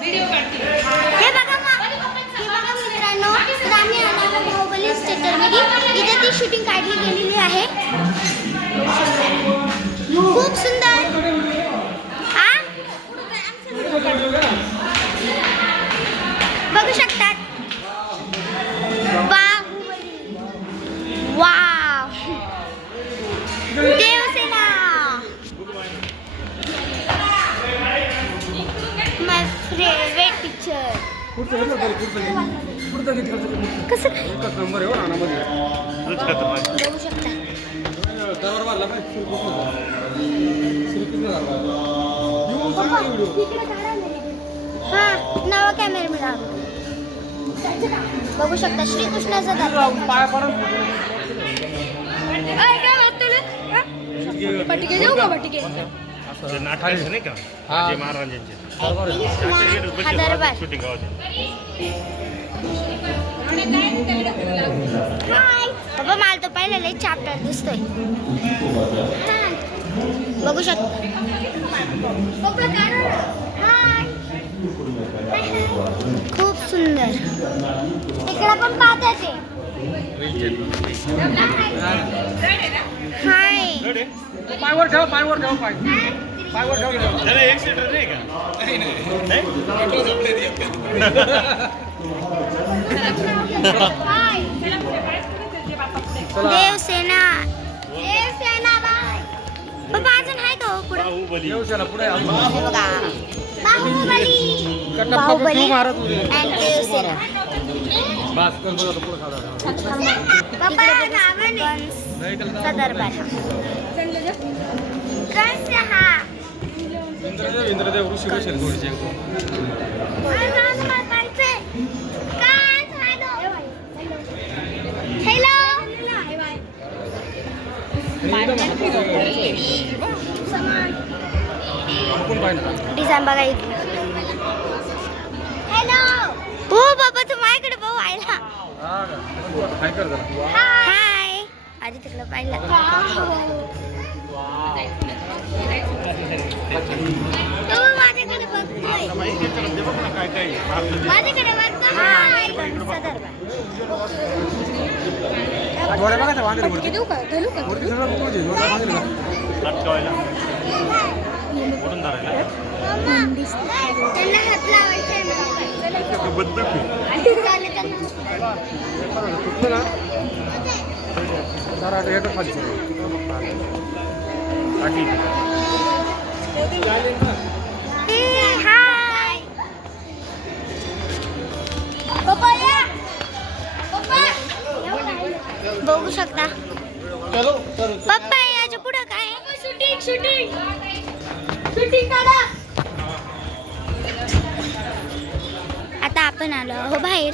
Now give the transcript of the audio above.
हे बघा मित्रांनो, आम्ही आलो बाहुबली थिएटरमध्ये. इथे ती शूटिंग काढली गेलेली आहे. खूप सुंदर. बघू शकतात बाहुबली. वाव, देवसेना. माय फेवरेट पिक्चर. कसं बघू शकता. हा, नवा कॅमेरा बघू शकता. श्रीकृष्णाचा पटिके देऊ का? पटिके नाही का महाराजांचे शूटिंग बाबा, मला तो पहिला लई चॅप्टर दिसतोय. बघू शकता. खूप सुंदर. इकडे पण पाहता ते. हाय, पायवर ठेव पाय. एक सीटर नाही का? देवसेना. बाय बाबा, अजून आहे का पुढे? बाहुबली अँड देवसेना. इंद्रदेव डिझाईन बघा. हॅलो. हो बाबा, तू माझ्याकडे भाऊ आयला. हाय. आधी तिकडे पाहिलं. माझ्याकडे बघतोय. माझ्याकडे बघतो. हाय. देऊ का? घालू का? त्यांना हात लावायचा बघू शकता. पप्पा, याच्या पुढं काय? शूटिंग काढा. आता आपण आलो हो बाहेर.